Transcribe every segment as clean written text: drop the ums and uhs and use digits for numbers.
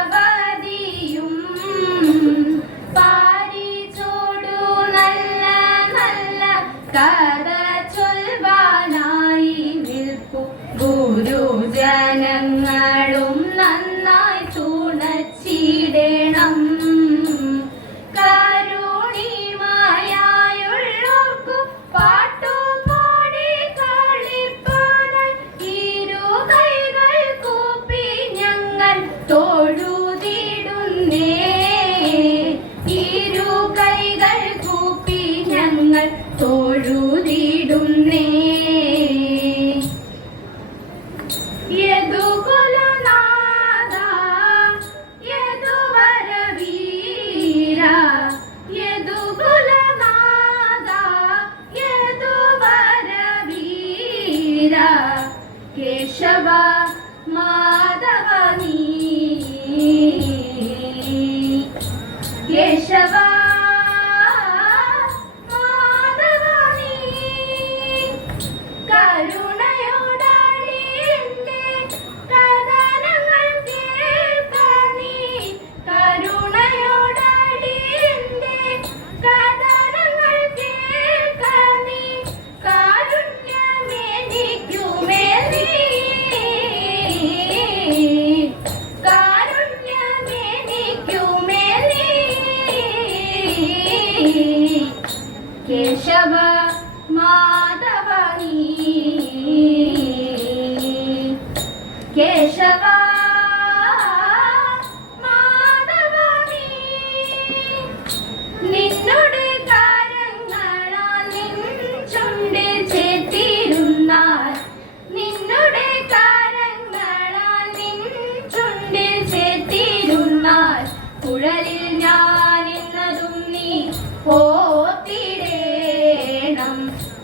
ഭഗവതിയും പാരിച്ചോടു നല്ല നല്ല കഥ ചൊൽവാനായി നിൽപ്പു ഗുരുജനങ്ങളും നന്നായി തുണച്ചിടണം. കരുണിമായുള്ളോർക്കു പാട്ടുപാടി കളിപ്പാനായി ഇരു കൈകൾ കൂപ്പി ഞങ്ങൾ തൊഴുതിടുന്നേ. ഇരു കൈകൾ കൂപ്പി ഞങ്ങൾ തൊഴുതിടുന്നേ. യദുകുലനാഥ യദുവരവീര യദുകുലനാഥ യദുവരവീര കേശവ മാധവ നീ കേശവ മാധവ നീ കരുണയോടാടി എൻ്റെ കഥനങ്ങൾ കേൾക്കണീ. കരുണയോടാടി എൻ്റെ കഥനങ്ങൾ കേൾക്കണീ. കാരുണ്യമെനിക്കുമേൽ നീ കാരുണ്യമെനിക്കുമേൽ നീ കേശവ മാധവ നീ കേശവ മാധവ നീ. നിന്നോട് കാര്യങ്ങളാൽ നിൻ ചുണ്ടിൽ ചേർത്തിരുന്നാൽ നിന്നോട് കാര്യങ്ങളാൽ നിൻ ചുണ്ടിൽ ചേർത്തിരുന്നാൽ കുഴലിൽ ഞാൻ എന്നതും നീ ഓർത്തിടേണം.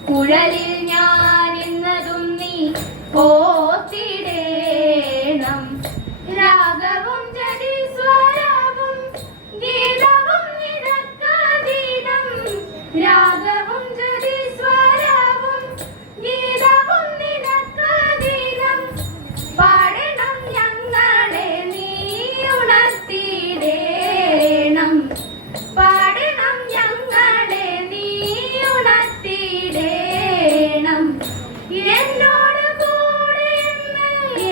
കുഴലിൽ ഞാൻ എന്നതും നീ ഓർത്തിടേണം. രാഗവും ജതി സ്വരവും ഗീതവും നിനക്കതീതം. രാഗവും ജതി സ്വരവും ഗീതവും നിനക്കതീതം. പാടണം ഞങ്ങളെ നീ ഉണർത്തിടേണം. പാടണം ഞങ്ങളെ നീ ഉണർത്തിടേണം. എന്നോട് കൂടെ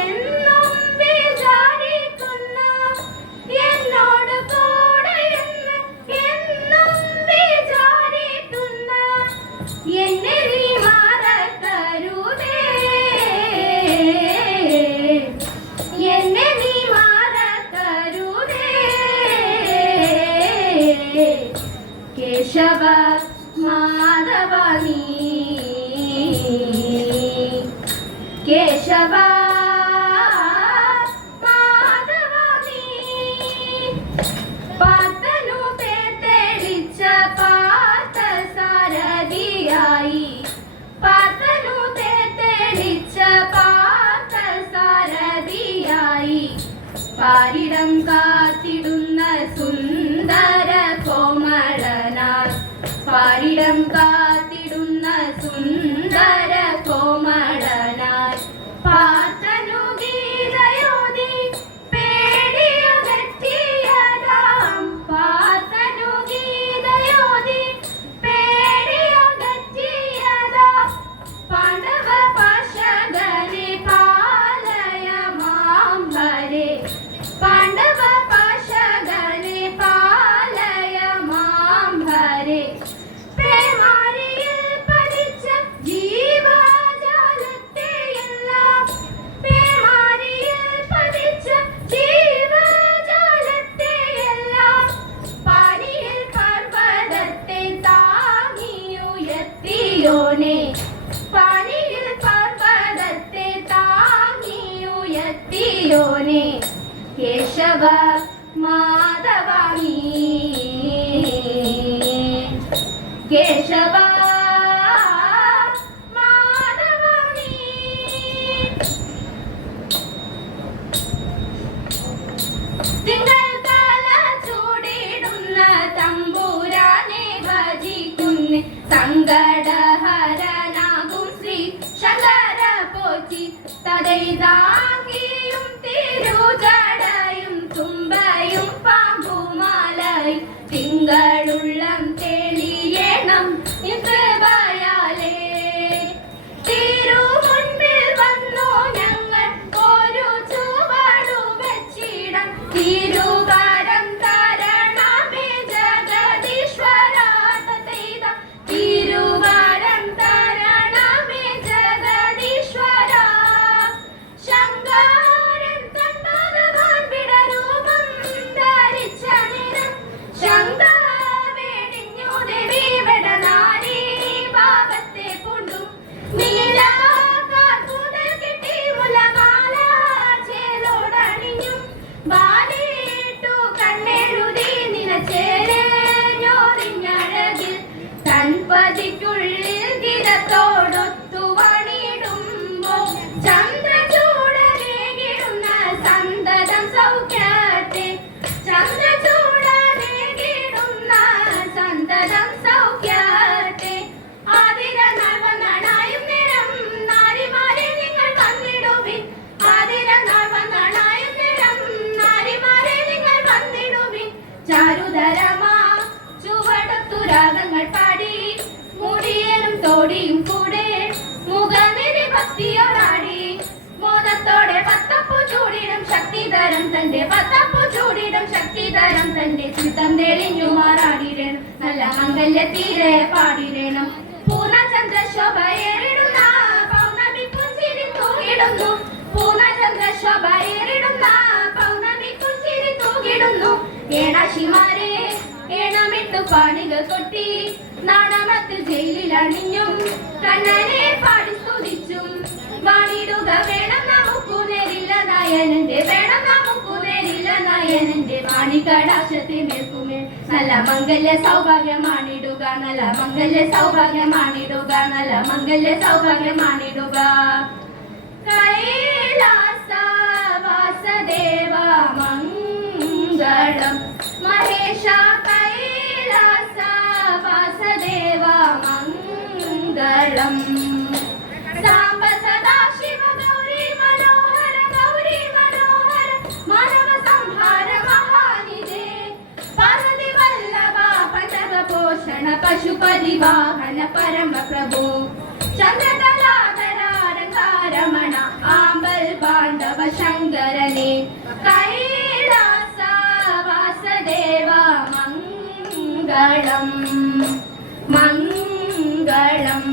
എന്നും വിചാരിക്കുന്ന എന്നോട് കൂടെ എന്നും വിചാരിക്കുന്ന എന്നെ നീ മറക്കരുതേ. എന്നെ നീ മറക്കരുതേ. കേശവ മാധവ നീ കേശവ മാധവ നീ. പാർത്തനു തെളിച്ച പാർത്ഥസാരഥിയായി പാർത്തനു തെളിച്ച പാർത്ഥസാരഥിയായി പാരിടം കാത്തിടുന്ന സുന്ദര കോമളനാഥ്. പാരിടം കാത്തിടുന്ന സുന്ദര കോമളനാഥ്. പാർത്തനു ഗീതയോതി പേടിയകറ്റിയതാം. പാർത്തനു ഗീതയോതി പേടിയകറ്റിയതാം. പാണ്ഡവ പാശകനെ പാലയ മാംബരെ. പാണ്ഡവ പാശകനെ പാലയ മാംബരെ. പ്രേമാരിയിൽ പതിച്ച ജീവജാലത്തെയെല്ലാം പ്രേമാരിയിൽ പതിച്ച ജീവജാലത്തെയെല്ലാം പാനിയിൽ പർവ്വതത്തെ താങ്ങിയുയർത്തിയോനെ. പാനിയിൽ പർവ്വതത്തെ താങ്ങിയുയർത്തിയോനെ. കേശവ മാധവ നീ കേശവ മാധവ നീ. തിങ്കൾ കാല ചൂടിടുന്ന തമ്പുരാനെ ഭജിക്കുന്ന സങ്കടഹരനാകും ശ്രീ ശങ്കര പോറ്റി തടൈതാങ്ങിയും തിരുജട മുരളീധരം തന്റെ പത്തപ്പു ചൂടിടും ശക്തിധരം തന്റെ ചിത്തം തെളിഞ്ഞു മാറാടിടേണം നല്ല മംഗല്യത്തീരെ പാടിടേണം പൂർണ്ണചന്ദ്രശോഭ ഏറിടുന്ന പൗർണമി പുഞ്ചിരി തൂകിടുന്നു പൂർണ്ണചന്ദ്രശോഭ ഏറിടുന്ന പൗർണമി പുഞ്ചിരി തൂകിടുന്നു ഏണാശിമാരെ ഏണമിട്ടു പാണികൾ കൊട്ടി നാണമത്ത് ജയിലിൽ അണിഞ്ഞും കണ്ണനെ പാടി സ്തുതിച്ചും വാണിടുക വേണം നമുക്കു നേരില്ല നയനന്റെ വേണം നമുക്കു നേരില്ല നയനന്റെ വാണികടാശത്തെ മേൽക്കുമേൽ നല്ല മംഗല്യ സൗഭാഗ്യമാണിടുക നല്ല മംഗല്യ സൗഭാഗ്യമാണിടുക നല്ല മംഗല്യ സൗഭാഗ്യമാണിടുക കൈലാസ വാസദേവ മംഗളം മഹേശ കൈലാസ വാസദേവ മംഗളം സാംബ സദാശിവ ഗൗരി മനോഹര മാനവ സംഹാര മഹാനിധേ പാർവതി വല്ലഭ പഞ്ചക പോഷണ പശുപതി വാഹന പരമ പ്രഭു ചന്ദ്രകലാധര രംഗാരമണ ആമ്പൽ പാണ്ഡവ ശങ്കരനെ കൈലാസ വാസദേവ മംഗളം മംഗളം